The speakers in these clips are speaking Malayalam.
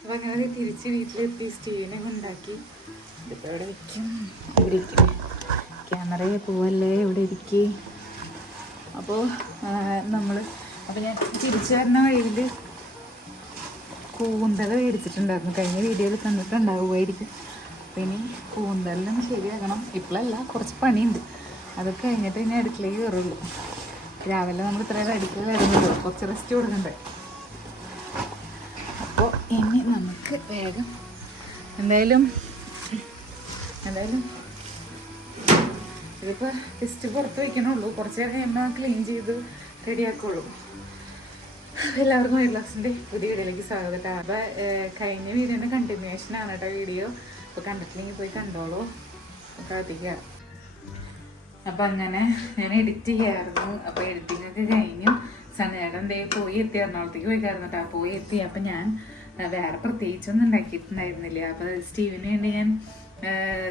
അപ്പോൾ അങ്ങനെ തിരിച്ച് വീട്ടിലെത്തി സ്റ്റീവിനെ ഉണ്ടാക്കി. ഇതിപ്പോൾ ഇവിടെ വയ്ക്കും, ഇവിടെ ഇരിക്കും, ക്യാമറയെ പോവല്ലേ, ഇവിടെ ഇരിക്കേ. അപ്പോൾ ഞാൻ തിരിച്ചു വരുന്ന വഴിയിൽ കൂന്തൽ മേടിച്ചിട്ടുണ്ടായിരുന്നു. കഴിഞ്ഞ വീഡിയോയിൽ കണ്ടിട്ടുണ്ടാവുമായിരിക്കും. അപ്പോൾ ഇനി കൂന്തലെല്ലാം ശരിയാക്കണം. ഇപ്പോഴല്ല, കുറച്ച് പണിയുണ്ട്. അതൊക്കെ കഴിഞ്ഞിട്ട് ഇനി അടുക്കളയിൽ കയറുള്ളൂ. രാവിലെ നമ്മൾ ഇത്രയും അടുക്കള വരുന്നുള്ളൂ, കുറച്ച് റെസ്റ്റ് കൊടുക്കണ്ടേ. അപ്പോൾ ഇനി നമുക്ക് വേഗം എന്തായാലും ഇതിപ്പോൾ ജസ്റ്റ് പുറത്ത് വയ്ക്കണുള്ളൂ. കുറച്ച് നേരം കഴിയുമ്പോൾ ക്ലീൻ ചെയ്ത് റെഡിയാക്കുള്ളൂ. എല്ലാവർക്കും വൈറ്റ്ലാക്സിൻ്റെ പുതിയ വീഡിയോയിലേക്ക് സ്വാഗതം. അപ്പോൾ കഴിഞ്ഞ വീഡിയോൻ്റെ കണ്ടിന്യൂഷനാണ് കേട്ടോ വീഡിയോ. അപ്പോൾ കണ്ടിട്ടില്ലെങ്കിൽ പോയി കണ്ടോളൂ. കാത്തിക്കുക. അപ്പം അങ്ങനെ ഞാൻ എഡിറ്റ് ചെയ്യായിരുന്നു. അപ്പോൾ എഡിറ്റിംഗ് ഒക്കെ കഴിഞ്ഞു. സണ്ണേട്ടൻ പോയി എത്തി, എറണാകുളത്തേക്ക് പോയിക്കായിരുന്നു കേട്ടോ. പോയി എത്തി. അപ്പം ഞാൻ വേറെ പ്രത്യേകിച്ചൊന്നും ഉണ്ടാക്കിയിട്ടുണ്ടായിരുന്നില്ല. അപ്പോൾ സ്റ്റീവിന് വേണ്ടി ഞാൻ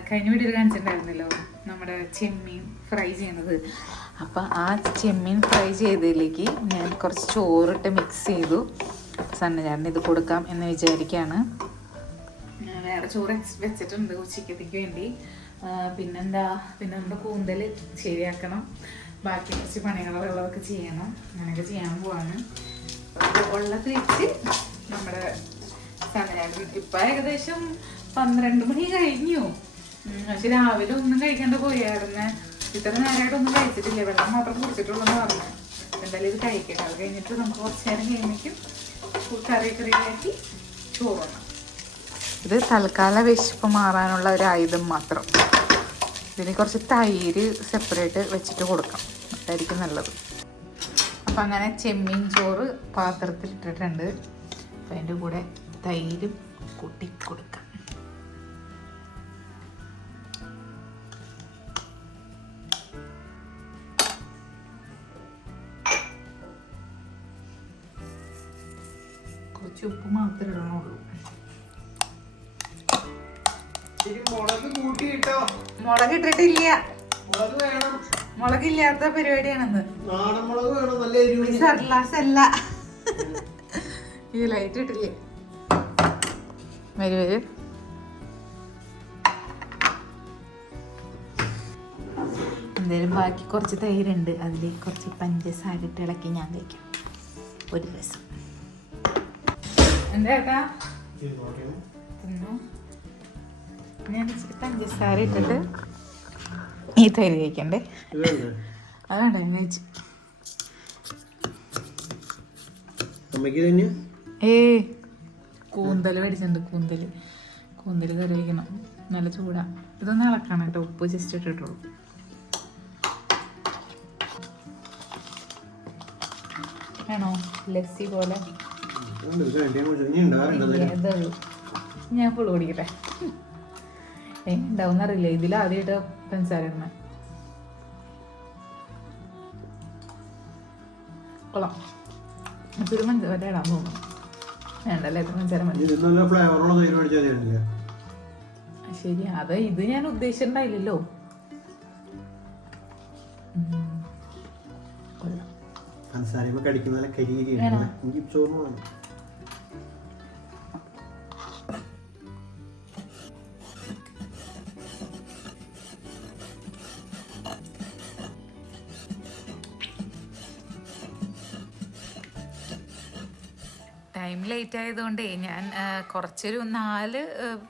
കഴിഞ്ഞ വീഡിയോയിൽ കാണിച്ചിട്ടുണ്ടായിരുന്നല്ലോ നമ്മുടെ ചെമ്മീൻ ഫ്രൈ ചെയ്യണത്. അപ്പം ആ ചെമ്മീൻ ഫ്രൈ ചെയ്തതിലേക്ക് ഞാൻ കുറച്ച് ചോറിട്ട് മിക്സ് ചെയ്തു. സണ്ണചാരന് ഇത് കൊടുക്കാം എന്ന് വിചാരിക്കുകയാണ്. വേറെ ചോറ് വെച്ചിട്ടുണ്ട് ഉച്ചയ്ക്കത്തേക്ക് വേണ്ടി. പിന്നെ നമ്മുടെ കൂന്തൽ ശരിയാക്കണം. ബാക്കി കുറച്ച് പണികളുള്ളതൊക്കെ ചെയ്യണം. അങ്ങനെയൊക്കെ ചെയ്യാൻ പോവാണ്. വെള്ളത്തിൽ വെച്ച് നമ്മുടെ സണ്ണചാരൻ ഇപ്പം ഏകദേശം 12 മണി കഴിഞ്ഞു. പക്ഷെ രാവിലെ ഒന്നും കഴിക്കാണ്ട് പോയായിരുന്നേ. ഇത്ര നേരമായിട്ടൊന്നും കഴിച്ചിട്ടില്ല, വെള്ളം മാത്രം കുടിച്ചിട്ടുള്ളൂ എന്ന് പറഞ്ഞു. എന്തായാലും ഇത് കഴിക്കട്ടെ. അത് കഴിഞ്ഞിട്ട് നമുക്ക് കുറച്ച് നേരം കഴിയുമ്പോഴേക്കും കറിയാക്കി ചോറുണ്ണാം. ഇത് തൽക്കാല വിശപ്പ് മാറാനുള്ള ഒരു ആയുധം മാത്രം. ഇതിന് കുറച്ച് തൈര് സെപ്പറേറ്റ് വെച്ചിട്ട് കൊടുക്കാം, അതായിരിക്കും നല്ലത്. അപ്പം അങ്ങനെ ചെമ്മീൻ ചോറ് പാത്രത്തിൽ ഇട്ടിട്ടുണ്ട്. അപ്പം അതിൻ്റെ കൂടെ തൈരും കൂട്ടി കൊടുക്കാം. കുറച്ച് ഉപ്പ് മാത്രമേ ഇടണുള്ളൂ. മുളക് ഇട്ടിട്ടില്ല, മുളകില്ലാത്ത പരിപാടിയാണെന്ന്. സർലാസ് അല്ല, ഈ ലൈറ്റ് ഇട്ടില്ലേ. വരും എന്തായാലും ബാക്കി കുറച്ച് തൈരുണ്ട്, അതിലേക്ക് കുറച്ച് പഞ്ചസാര ഇട്ട് ഇളക്കി ഞാൻ കഴിക്കാം. ഒരു രസം. എന്താ കേട്ടാ തിന്നു. ഞാൻ ഇച്ചിരി പഞ്ചസാര ഇട്ടിട്ട് ഈ തൈര് കഴിക്കണ്ടേ. അതുകൊണ്ടോ കഴിച്ചു. കൂന്തൽ മേടിച്ചിട്ടുണ്ട്. കൂന്തൽ കറി വയ്ക്കണം. നല്ല ചൂടാ. ഇതൊന്ന് ഇളക്കണം കേട്ടോ. ഉപ്പ് ജസ്റ്റ് ഇട്ടിട്ടുള്ളൂ. വേണോ ലസ്സി പോലെ? ഞാൻ ഫുള്ള് കുടിക്കട്ടെ. ഉണ്ടാവും അറിയില്ല. ഇതിൽ ആദ്യമായിട്ട് പഞ്ചസാര ഇടണ. കൊള്ളാം. മറ്റൊരു പഞ്ചസാര ഇടാൻ തോന്നുന്നു. വേണ്ടല്ലേ, എത്ര പഞ്ചസാര മതി. ശരി, അത് ഇത് ഞാൻ ഉദ്ദേശിച്ചിട്ടുണ്ടായില്ലല്ലോ. ടൈം ലേറ്റ് ആയതുകൊണ്ടേ ഞാൻ കുറച്ചൊരു 4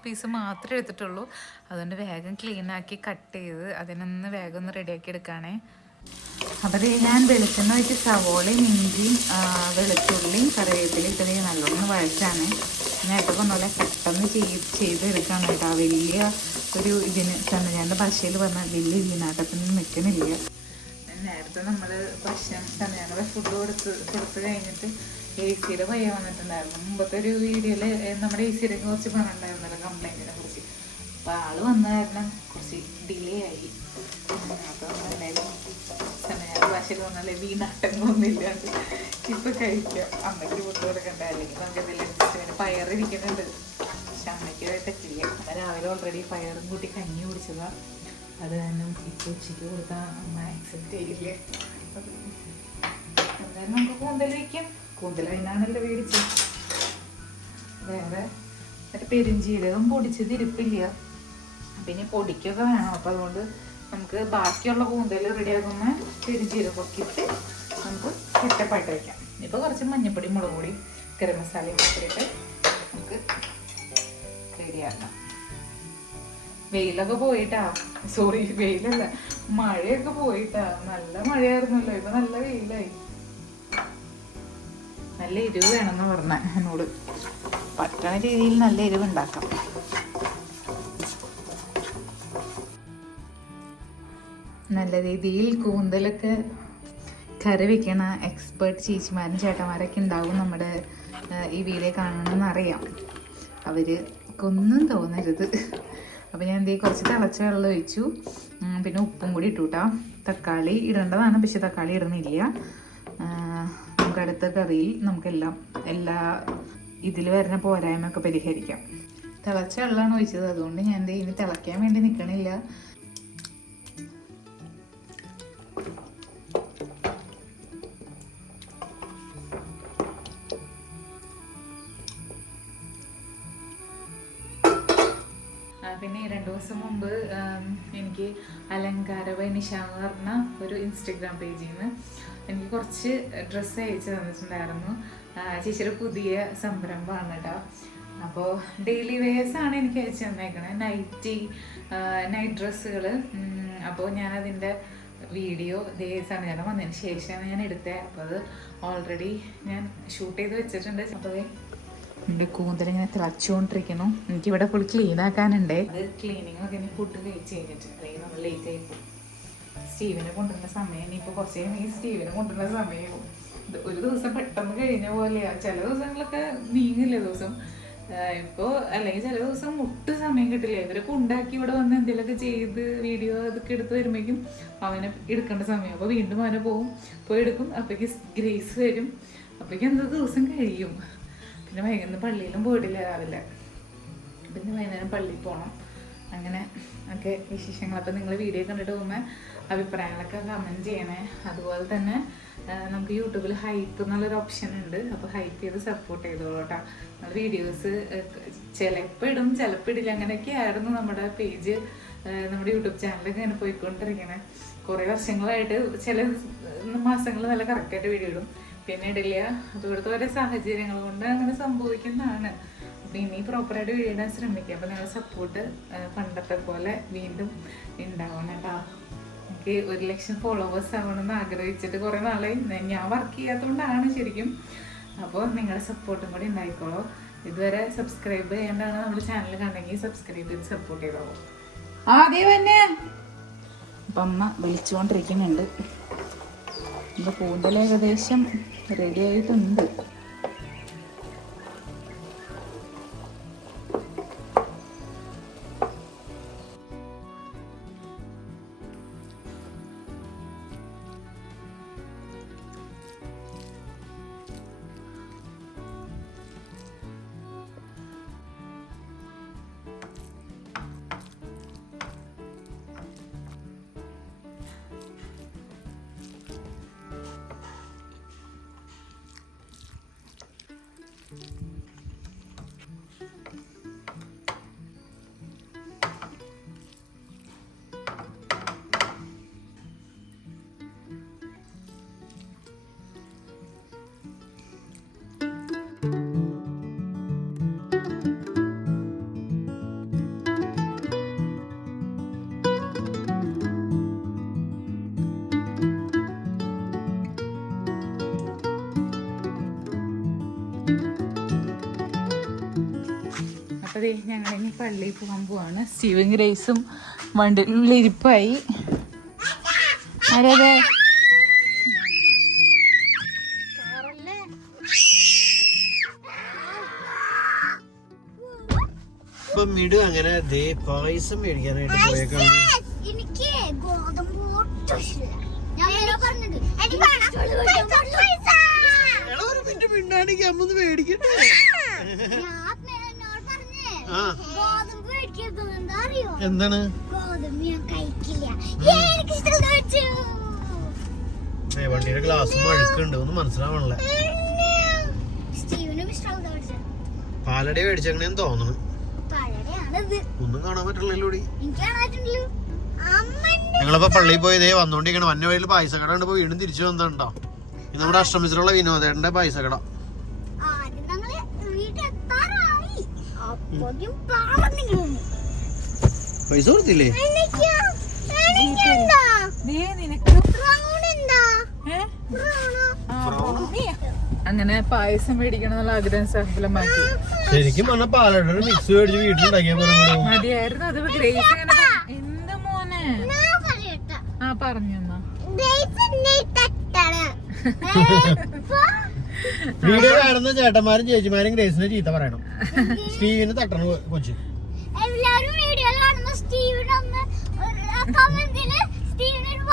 പീസ് മാത്രമേ എടുത്തിട്ടുള്ളൂ. അതുകൊണ്ട് വേഗം ക്ലീനാക്കി കട്ട് ചെയ്ത് അതിനൊന്ന് വേഗം ഒന്ന് റെഡിയാക്കി എടുക്കുകയാണേ. അപ്പോൾ ഞാൻ വെളിച്ചെണ്ണ വെച്ച് സവോളയും ഇഞ്ചിയും വെളുത്തുള്ളിയും കറിവേപ്പിലയും ഇട്ട് നല്ലോണം വഴച്ചാണ്. നേരത്തെ പറഞ്ഞ പെട്ടെന്ന് ചെയ്തെടുക്കുകയാണ് കേട്ടോ. വലിയ ഒരു ഇതിന് സണ്ണചാരൻ്റെ ഭാഷയിൽ പറഞ്ഞാൽ വലിയ ഇതിനാട്ടത്തിന് നിൽക്കണില്ല. നേരത്തെ നമ്മൾ സണ്ണചാരൻ്റെ ഫുഡ് കൊടുത്ത് കഴിഞ്ഞിട്ട് AC-യുടെ പയ്യ വന്നിട്ടുണ്ടായിരുന്നു. മുമ്പത്തെ ഒരു വീഡിയോയിൽ നമ്മുടെ AC-യുടെ കുറച്ച് പറഞ്ഞിട്ടുണ്ടായിരുന്നല്ലോ കംപ്ലൈൻറ്റിനെ കുറിച്ച്. അപ്പോൾ ആള് വന്ന കാരണം കുറച്ച് ഡിലേ ആയി. അപ്പോൾ എന്തായാലും സണ്ണചാരൻ്റെ ഭാഷയിൽ പറഞ്ഞാൽ വീണാട്ടങ്ങളൊന്നും ഇല്ലാണ്ട് ഇപ്പം കഴിക്കാം. അമ്മയ്ക്ക് ഫുഡ് കൊടുക്കണ്ട, അല്ലെങ്കിൽ നമുക്ക് എന്തെങ്കിലും അഡ്ജസ്റ്റ് ചെയ്യാൻ. പയറിരിക്കുന്നുണ്ട്, പക്ഷെ അമ്മയ്ക്ക് തെറ്റില്ല. രാവിലെ ഓൾറെഡി പയറും കൂട്ടി കഞ്ഞി കുടിച്ചതാണ്. അത് കാരണം ഇപ്പോൾ ഉച്ചയ്ക്ക് കൊടുത്താൽ അമ്മ ആക്സെപ്റ്റ് ചെയ്യില്ല. എന്തായാലും നമുക്ക് കൂന്തൽ വയ്ക്കാം. കൂന്തൽ അതിനാണല്ലോ മേടിച്ചത്. വേറെ മറ്റേ പെരുംജീരകം പൊടിച്ചത് ഇരിപ്പില്ല, പിന്നെ പൊടിക്കൊക്കെ വേണം. അപ്പം അതുകൊണ്ട് നമുക്ക് ബാക്കിയുള്ള കൂന്തൽ റെഡിയാക്കുമ്പോൾ പെരുംജീരകമൊക്കെ ഇട്ട് നമുക്ക് സെറ്റപ്പായിട്ട് വയ്ക്കാം. ഇപ്പോൾ കുറച്ച് മഞ്ഞപ്പൊടി, മുളക് പൊടി, ഗരം മസാലയും ഇട്ടിട്ട് നമുക്ക് റെഡിയാക്കാം. വെയിലൊക്കെ പോയിട്ടാ, സോറി വെയിലല്ല, മഴയൊക്കെ പോയിട്ടാ. നല്ല മഴയായിരുന്നല്ലോ, ഇപ്പൊ നല്ല വെയിലായി. നല്ല എരിവ് വേണമെന്ന് പറഞ്ഞ എന്നോട്, പറ്റണ രീതിയിൽ നല്ല എരിവ് ഉണ്ടാക്കാം. നല്ല രീതിയിൽ കൂന്തലൊക്കെ കറി വെക്കണ എക്സ്പേർട്ട് ചേച്ചിമാരും ചേട്ടന്മാരൊക്കെ ഉണ്ടാവും നമ്മുടെ ഈ വീഡിയോ കാണണമെന്ന് അറിയാം. അവർക്കൊന്നും തോന്നരുത്. അപ്പോൾ ഞാൻ എന്തെങ്കിലും കുറച്ച് തിളച്ച വെള്ളം ഒഴിച്ചു, പിന്നെ ഉപ്പും കൂടി ഇട്ടു കേട്ടോ. തക്കാളി ഇടേണ്ടതാണ്, പക്ഷെ തക്കാളി ഇടുന്നില്ല. നമുക്ക് അടുത്ത കറിയിൽ നമുക്കെല്ലാം ഇതിൽ വരുന്ന പോരായ്മയൊക്കെ പരിഹരിക്കാം. തിളച്ച വെള്ളമാണ് ഒഴിച്ചത്, അതുകൊണ്ട് ഞാൻ ഇനി തിളയ്ക്കാൻ വേണ്ടി നിൽക്കണില്ല. പിന്നെ 2 ദിവസം മുമ്പ് എനിക്ക് അലങ്കാരവൈ നിഷ എന്ന് പറഞ്ഞ ഒരു ഇൻസ്റ്റഗ്രാം പേജിൽ നിന്ന് എനിക്ക് കുറച്ച് ഡ്രസ്സ് അയച്ച് തന്നിട്ടുണ്ടായിരുന്നു. ചേച്ചിയുടെ പുതിയ സംരംഭമാണ് കേട്ടോ. അപ്പോൾ ഡെയിലി വെയേഴ്സാണ് എനിക്ക് അയച്ചു തന്നേക്കണേ, നൈറ്റ് ഡ്രസ്സുകൾ. അപ്പോൾ ഞാനതിൻ്റെ വീഡിയോ ദിവസമാണ് ഞാൻ വന്നതിന് ശേഷമാണ് ഞാൻ എടുത്തത്. അപ്പോൾ അത് ഓൾറെഡി ഞാൻ ഷൂട്ട് ചെയ്ത് വെച്ചിട്ടുണ്ട്. അപ്പോൾ എൻ്റെ കൂന്തലിങ്ങനെ തിളച്ചുകൊണ്ടിരിക്കുന്നു. എനിക്കിവിടെ ഫുൾ ക്ലീൻ ആക്കാനുണ്ട്. അത് ക്ലീനിങ് ഒക്കെ ഇനി ഫുഡ് കഴിച്ച് കഴിഞ്ഞിട്ട്, അല്ലെങ്കിൽ നമ്മൾ ലേറ്റ് ആയി പോകും. സ്റ്റീവിനെ കൊണ്ടുവരുന്ന സമയം ഇനിയിപ്പോൾ കുറച്ച് കഴിയുമ്പോൾ ഈ സ്റ്റീവിനെ കൊണ്ടുവരുന്ന സമയവും ഒരു ദിവസം പെട്ടെന്ന് കഴിഞ്ഞ പോലെയാണ്. ചില ദിവസങ്ങളൊക്കെ നീങ്ങില്ല ദിവസം. ഇപ്പോൾ അല്ലെങ്കിൽ ചില ദിവസം ഒട്ടും സമയം കിട്ടില്ല. ഇവരൊക്കെ ഉണ്ടാക്കി ഇവിടെ വന്ന് എന്തെങ്കിലുമൊക്കെ ചെയ്ത് വീഡിയോ അതൊക്കെ എടുത്ത് വരുമ്പോഴേക്കും അവനെ എടുക്കേണ്ട സമയം. അപ്പോൾ വീണ്ടും അവനെ പോയി എടുക്കും. അപ്പോഴേക്ക് ഗ്രേസ് വരും. അപ്പോഴേക്കും എന്തോ ദിവസം കഴിയും. പിന്നെ വൈകുന്നേരം പള്ളിയിലും പോയിട്ടില്ല രാവിലെ, പിന്നെ വൈകുന്നേരം പള്ളിയിൽ പോകണം. അങ്ങനെ ഒക്കെ വിശേഷങ്ങൾ. അപ്പോൾ നിങ്ങൾ വീഡിയോ കണ്ടിട്ട് പോകുമ്പോൾ അഭിപ്രായങ്ങളൊക്കെ കമൻറ്റ് ചെയ്യണേ. അതുപോലെ തന്നെ നമുക്ക് യൂട്യൂബിൽ ഹൈപ്പ് എന്നുള്ളൊരു ഓപ്ഷൻ ഉണ്ട്. അപ്പോൾ ഹൈപ്പ് ചെയ്ത് സപ്പോർട്ട് ചെയ്തോളൂ കേട്ടോ. നമ്മൾ വീഡിയോസ് ചിലപ്പോൾ ഇടും, ചിലപ്പോൾ ഇടില്ല. അങ്ങനെയൊക്കെ ആയിരുന്നു നമ്മുടെ പേജ്, നമ്മുടെ യൂട്യൂബ് ചാനലൊക്കെ ഇങ്ങനെ പോയിക്കൊണ്ടിരിക്കണേ. കുറേ വർഷങ്ങളായിട്ട് ചില മാസങ്ങൾ നല്ല കറക്റ്റായിട്ട് വീഡിയോ ഇടും, പിന്നെ ഇടില്ല. അപ്പോൾ ഇവിടുത്തെ ഓരോ സാഹചര്യങ്ങൾ കൊണ്ട് അങ്ങനെ സംഭവിക്കുന്നതാണ്. അപ്പോൾ ഇനി പ്രോപ്പറായിട്ട് വീഡിയോ ഇടാൻ ശ്രമിക്കുക. അപ്പോൾ നിങ്ങളുടെ സപ്പോർട്ട് പണ്ടത്തെ പോലെ വീണ്ടും ഉണ്ടാവണം കേട്ടോ. എനിക്ക് 1 ലക്ഷം ഫോളോവേഴ്സ് ആവണമെന്ന് ആഗ്രഹിച്ചിട്ട് കുറേ നാളായി. ഞാൻ വർക്ക് ചെയ്യാത്തതുകൊണ്ടാണ് ശരിക്കും. അപ്പോൾ നിങ്ങളുടെ സപ്പോർട്ടും കൂടി ഉണ്ടായിക്കോളൂ. ഇതുവരെ സബ്സ്ക്രൈബ് ചെയ്യേണ്ടതാണ് നമ്മുടെ ചാനൽ കണ്ടെങ്കിൽ സബ്സ്ക്രൈബ് ചെയ്ത് സപ്പോർട്ട് ചെയ്തോളൂ. അതേ തന്നെ അപ്പം അമ്മ വിളിച്ചുകൊണ്ടിരിക്കുന്നുണ്ട്. എൻ്റെ കൂന്തൽ ഏകദേശം റെഡി ആയിട്ടുണ്ട്. അതെ, ഞങ്ങളിനി പള്ളിയിൽ പോകാൻ പോവാണ്. സ്റ്റീവൻ ഗ്രേസും വണ്ടിയിലുള്ള ഇരിപ്പായി. അതെ മിടു അങ്ങനെ പായസം മേടിക്കാനായിട്ട് പോയേക്കാണ്. എനിക്ക് ഗോതമ്പ് മേടിക്കട്ടെ. എന്താണ് വണ്ടിയുടെ ഗ്ലാസ് മഴക്കുണ്ട്, ഒന്നും മനസ്സിലാവണല്ലേ. പാലട മേടിച്ചെങ്ങനെയെന്ന് തോന്നുന്നു. പഴയതാണിത്. ഒന്നും കാണാൻ പറ്റില്ലല്ലോടി. എനിക്ക് കാണാറ്റുണ്ടല്ലോ. അമ്മന്റെ ഞങ്ങളിപ്പോ പള്ളിയിൽ പോയതേ വന്നോണ്ടിരിക്കണം. വന്ന വഴിയിൽ പായസ കട ഉണ്ട്. പോയി വീണ്ടും തിരിച്ചു വന്നിട്ടുണ്ടോ? ഇത് നമ്മുടെ അഷ്ടമിച്ചിലുള്ള വിനോദേട്ടന്റെ പായസ കട. ആദ്യം ഞങ്ങള് വീട്ടിലെത്താറായി. അപ്പോഴും പാടുന്നില്ല. പൈസ കൊടുത്തില്ലേ? എനിക്കുണ്ടോ? നിനക്ക് റൗണ്ടുണ്ടോ? അങ്ങനെ പായസം മേടിക്കണം എന്നുള്ള ആഗ്രഹം സഫലമാക്കി. ശരിക്കും പറഞ്ഞ പാലട മിക്സ് മേടിച്ച് വീട്ടിലുണ്ടാക്കിയ മതിയായിരുന്നു. അത് ഗ്രേസ് ഇങ്ങനെ എന്ത് മോനെ ഞാൻ പറയട്ടെ. ആ പറഞ്ഞു എന്നാ വീഡിയോ കാണുന്ന ചേട്ടന്മാരും ചേച്ചിമാരും ഗ്രേസിനെ ചീത്ത പറയണം. സ്റ്റീവിന് തട്ടണ കൊച്ചു. എല്ലാവരും വീഡിയോ കാണുന്ന സ്റ്റീവിനൊന്ന് കമന്റില് സ്റ്റീവിനൊരു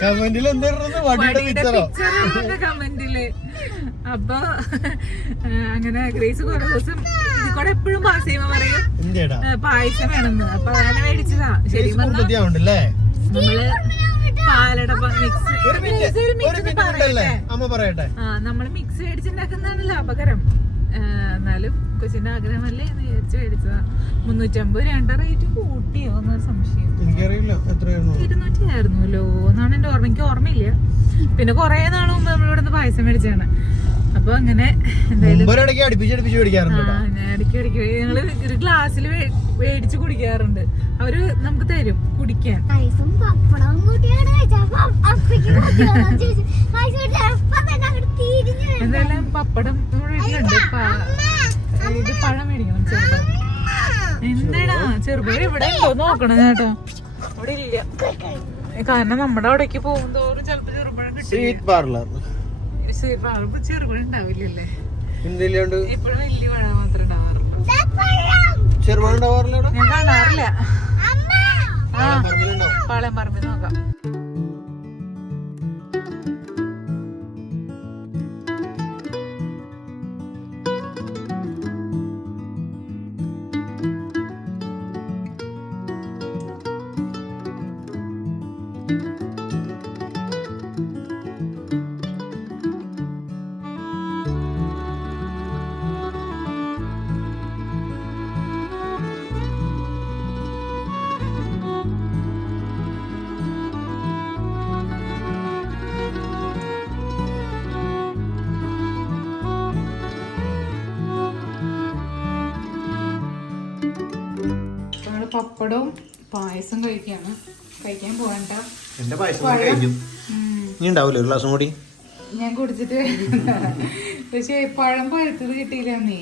കമന്റിൽ എന്തായിരുന്നു വടിയുടെ പിക്ചറോ? കമന്റില്. അപ്പൊ അങ്ങനെ ഗ്രേസ് കുറെ ദിവസം ഇതിക്കൂടെ എപ്പോഴും പാസ് ചെയ്യുമ്പോ പറയും പായസം വേണമെന്ന്. അപ്പൊ അങ്ങനെ മേടിച്ചതാ. ശരിക്കും ഉണ്ടല്ലേ നമ്മള് പാലട മിക്സ് അമ്മ പറയട്ടെ. നമ്മള് മിക്സ് മേടിച്ചുണ്ടാക്കുന്നതാണ് ലാഭകരം. എന്നാലും കൊച്ചിന്റെ ആഗ്രഹമല്ലേ എന്ന് വിചാരിച്ചു മേടിച്ചതാ. 350 രൂപ റേറ്റ് കൂട്ടിയോ എന്നൊരു സംശയം. എനിക്കറിയില്ല എത്രയായിരുന്നു. 200 ആയിരുന്നല്ലോ എന്നാണ് എന്റെ ഓർമ്മ. എനിക്ക് ഓർമ്മയില്ല. പിന്നെ കൊറേ നാള് മുമ്പ് നമ്മളിവിടെ നിന്ന് പായസം മേടിച്ചാണ്. അപ്പൊ അങ്ങനെ എന്തായാലും അടുപ്പിച്ച് മേടിക്കാറുണ്ട്. ഇടയ്ക്ക് ഞങ്ങള് ഒരു ഗ്ലാസ്സിൽ മേടിച്ച് കുടിക്കാറുണ്ട്. അവര് നമുക്ക് തരും കുടിക്കാൻ. എന്തായാലും പപ്പടം വീട്ടിലുണ്ട്. ഇത് പഴം മേടിക്കണം. ചെറുപഴം. എന്താടാ ചെറുപഴം ഇവിടെ ഉണ്ടോ നോക്കണം ചേട്ടാ. ഇവിടെ ഇല്ല. കാരണം നമ്മുടെ അവിടേക്ക് പോകുന്തോറും ചിലപ്പോ ചെറുപഴം കിട്ടും. ചെറുപഴം ഉണ്ടാവില്ലല്ലേ? ഇപ്പഴും വലിയ പഴം മാത്രമേ ഉണ്ടാവാറുള്ളൂ. ചെറുപഴം ഉണ്ടാവാറില്ല. ഞാൻ കാണാറില്ല. പാളയം പറമ്പിൽ നോക്കാം. പപ്പടവും പായസം കഴിക്കാൻ പോകണ്ട. എന്റെ പായസം കഴിഞ്ഞു. നീ ഉണ്ടാവൂലോ ഒരു ഗ്ലാസും കൂടി? ഞാൻ കുടിച്ചിട്ട്. പക്ഷെ പഴം പഴുത്തത് കിട്ടിയില്ലേ?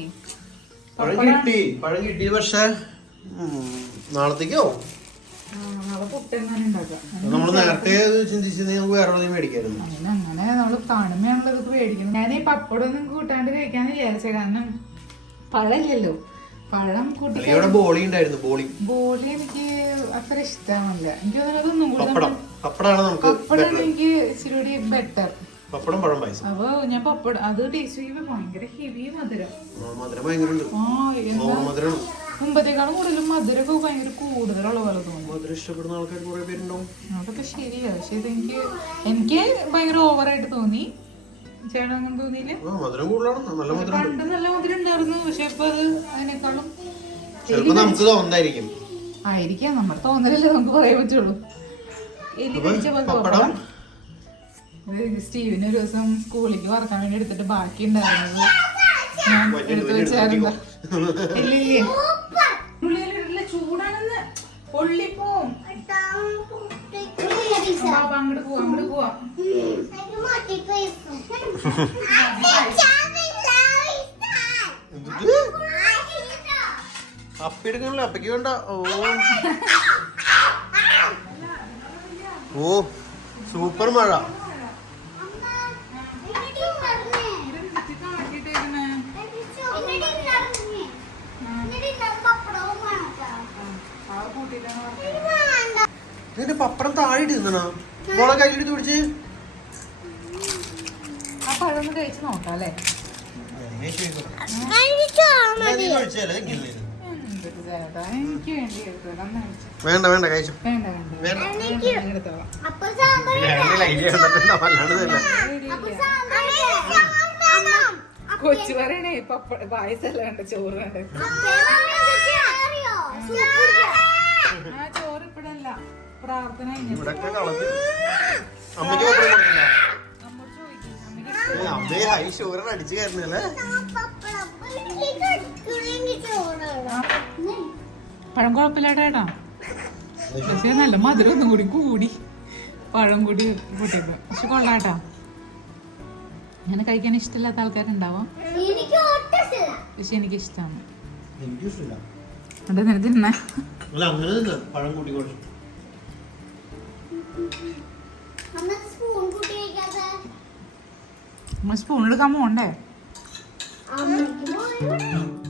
പഴം കിട്ടി. പക്ഷെ നാളത്തേക്കോ നാളെ പുട്ടെങ്ങനെ ഉണ്ടാക്കാം. നമ്മള് നേരത്തെ ചിന്തിച്ചത് നമുക്ക് വേറെ മേടിക്കായിരുന്നു. അങ്ങനെ നമ്മള് കാണുമ്പോഴാണല്ലോ ഇതൊക്കെ മേടിക്കുന്നത്. ഞാൻ ഈ പപ്പടം ഒന്നും കൂട്ടാണ്ട് കഴിക്കാന്ന് വിചാരിച്ചത്. കാരണം പഴമില്ലല്ലോ. പഴം കൂട്ടി ബോളി ഉണ്ടായിരുന്നു. ബോളി എനിക്ക് അത്ര ഇഷ്ടമല്ല. എനിക്ക് അതൊന്നും പപ്പടാണ് എനിക്ക് ഇച്ചിരി ബെറ്റർ. പപ്പടം പഴം പായസം. അപ്പൊ ഞാൻ പപ്പടം അത് ടേസ്റ്റ് ചെയ്യുമ്പോ ഭയങ്കര ഹെവി മധുരം. മുമ്പത്തേക്കാളും കൂടുതലും മധുരമൊക്കെ ഭയങ്കര കൂടുതലുള്ള പോലെ തോന്നുന്നു. ഇഷ്ടപ്പെടുന്ന ആൾക്കാർ കുറെ പേരുണ്ടാവും. അതൊക്കെ ശരിയാ. പക്ഷെ എനിക്ക് ഭയങ്കര ഓവറായിട്ട് തോന്നി. ചേട്ടനൊന്നും തോന്നിയില്ല? പണ്ട് നല്ല മധുരം ഉണ്ടായിരുന്നു. പക്ഷെ ഇപ്പൊ അത് അതിനേക്കാളും ആയിരിക്കാം. നമ്മുടെ തോന്നലല്ലേ നമുക്ക് പറയാൻ പറ്റുള്ളൂ. എലി പിടിച്ച പപ്പടം സ്റ്റീവിന് ഒരു ദിവസം സ്കൂളിലേക്ക് വറക്കാൻ വേണ്ടി എടുത്തിട്ട് ബാക്കി ഉണ്ടായിരുന്നത് ഞാൻ എടുത്ത് വെച്ചായിരുന്നു. ഇല്ലേ ചൂടാണെന്ന് പൊള്ളിപ്പോവും. അങ്ങോട്ട് പോവാ. അപ്പെടുക്കണല്ലോ. അപ്പയ്ക്ക് വേണ്ട. ഓ സൂപ്പർ മഴ. ഇതിന്റെ പപ്പടം താഴെ ഇടുന്നോ? മോളെ കയ്യിലെടുത്ത് പിടിച്ച് ആ പഴം ഒന്ന് കഴിച്ച് നോക്കാം അല്ലേ? എന്തൊരു ചേട്ടാ എനിക്ക് വേണ്ടി എടുത്തോ നന്നായിട്ട്. വേണ്ട വേണ്ട കഴിച്ചു വേണ്ട വേണ്ട വേണ്ട എടുത്തോളാം. അപ്പൊ സാമ്പാർ കൊച്ചു പറയണേ പായസല്ല വേണ്ട ചോറ് വേണ്ട. ആ ചോറ് ഇപ്പഴല്ല പ്രാർത്ഥന കഴിഞ്ഞിട്ട്. ഇവിടൊക്കെ കളഞ്ഞു അമ്മയ്ക്ക് പപ്പടം കൊടുക്കില്ല അമ്മോട് ചോദിക്കും അമ്മയ്ക്ക് അമ്മേ ഹൈ ഷുഗർ അടിച്ചു കയറുന്നല്ലേ പഴം കുഴപ്പമില്ലാട്ടോ ഏട്ടാ. പക്ഷെ നല്ല മധുരം ഒന്നും കൂടി കൂടി പഴം കൂടി കൂട്ടിയപ്പോ. പക്ഷെ കൊള്ളാട്ടാ. ഇങ്ങനെ കഴിക്കാൻ ഇഷ്ടമില്ലാത്ത ആൾക്കാരുണ്ടാവാം. പക്ഷെ എനിക്ക് ഇഷ്ടമാണ്. എനിക്കിഷ്ടമില്ല അത് നിനക്ക് തിന്നാ അല്ല അങ്ങനെ തന്നെ പഴം കൂട്ടി കൊടുത്തു സ്പൂൺ എടുക്കാൻ പോണ്ടേ? അമ്മയ്ക്ക്